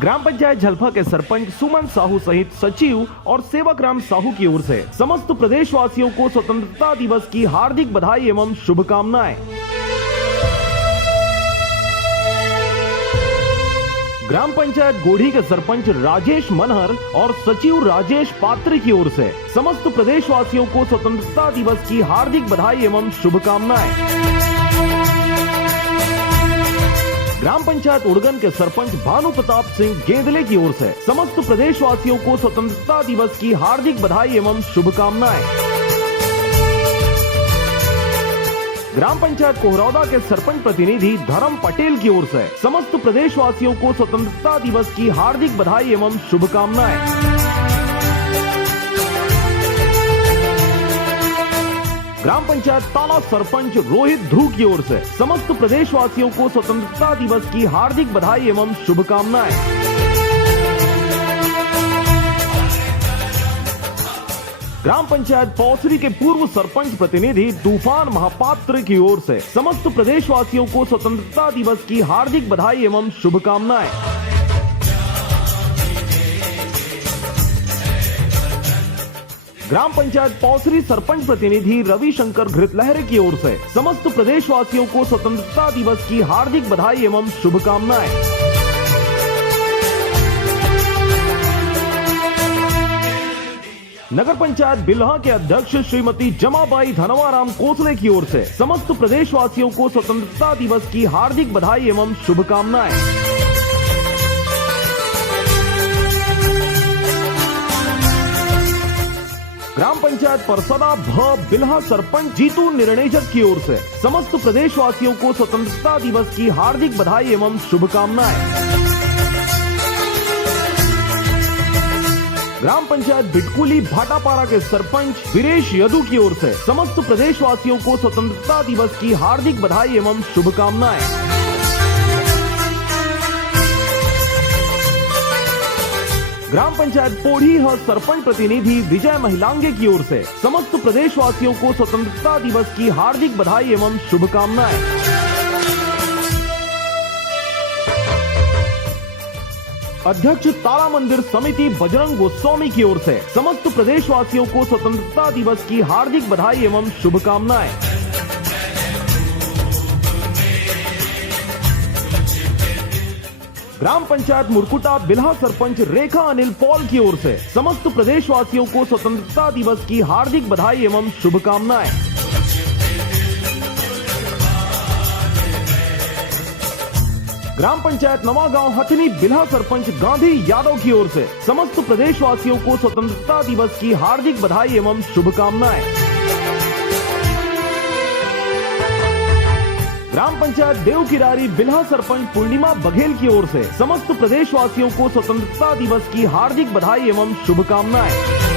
ग्राम पंचायत झलफा के सरपंच सुमन साहू सहित सचिव और सेवक राम साहू की ओर से समस्त प्रदेशवासियों को स्वतंत्रता दिवस की हार्दिक बधाई एवं शुभकामनाएं। ग्राम पंचायत गोढ़ी के सरपंच राजेश मनहर और सचिव राजेश पात्र की ओर से समस्त प्रदेशवासियों को स्वतंत्रता दिवस की हार्दिक बधाई एवं शुभकामनाएं। ग्राम पंचायत उड़गन के सरपंच भानु प्रताप सिंह गेंदले की ओर से समस्त प्रदेशवासियों को स्वतंत्रता दिवस की हार्दिक बधाई एवं शुभकामनाएं। ग्राम पंचायत कोहरौदा के सरपंच प्रतिनिधि धर्म पटेल की ओर से समस्त प्रदेशवासियों को स्वतंत्रता दिवस की हार्दिक बधाई एवं शुभकामनाएं। ग्राम पंचायत ताला सरपंच रोहित ध्रुव की ओर से समस्त प्रदेशवासियों को स्वतंत्रता दिवस की हार्दिक बधाई एवं शुभकामनाएं। ग्राम पंचायत पौसरी के पूर्व सरपंच प्रतिनिधि तूफान महापात्र की ओर से समस्त प्रदेशवासियों को स्वतंत्रता दिवस की हार्दिक बधाई एवं शुभकामनाएं। ग्राम पंचायत पौसरी सरपंच प्रतिनिधि रविशंकर घृतलहरे की ओर से समस्त प्रदेशवासियों को स्वतंत्रता दिवस की हार्दिक बधाई एवं शुभकामनाएं। नगर पंचायत बिल्हा के अध्यक्ष श्रीमती जमाबाई धनवाराम कोसले की ओर से समस्त प्रदेशवासियों को स्वतंत्रता दिवस की हार्दिक बधाई एवं शुभकामनाएं। ग्राम पंचायत परसदा बिल्हा सरपंच जीतू निर्णयजक की ओर से समस्त प्रदेशवासियों को स्वतंत्रता दिवस की हार्दिक बधाई एवं शुभकामनाएं। ग्राम पंचायत बिटकुली भाटापारा के सरपंच वीरेश यदु की ओर से समस्त प्रदेशवासियों को स्वतंत्रता दिवस की हार्दिक बधाई एवं शुभकामनाएं। ग्राम पंचायत पोढ़ी सरपंच प्रतिनिधि विजय महिलांगे की ओर से समस्त प्रदेशवासियों को स्वतंत्रता दिवस की हार्दिक बधाई एवं शुभकामनाएं। अध्यक्ष तारा मंदिर समिति बजरंग गोस्वामी की ओर से समस्त प्रदेशवासियों को स्वतंत्रता दिवस की हार्दिक बधाई एवं शुभकामनाएं। ग्राम पंचायत मुरकुटा बिल्हा सरपंच रेखा अनिल पॉल की ओर से समस्त प्रदेशवासियों को स्वतंत्रता दिवस की हार्दिक बधाई एवं शुभकामनाएं। ग्राम पंचायत नवागांव हथनी बिल्हा सरपंच गांधी यादव की ओर से समस्त प्रदेशवासियों को स्वतंत्रता दिवस की हार्दिक बधाई एवं शुभकामनाएं। ग्राम पंचायत देवकिरारी बिल्हा सरपंच पूर्णिमा बघेल की ओर से समस्त प्रदेशवासियों को स्वतंत्रता दिवस की हार्दिक बधाई एवं शुभकामनाएं।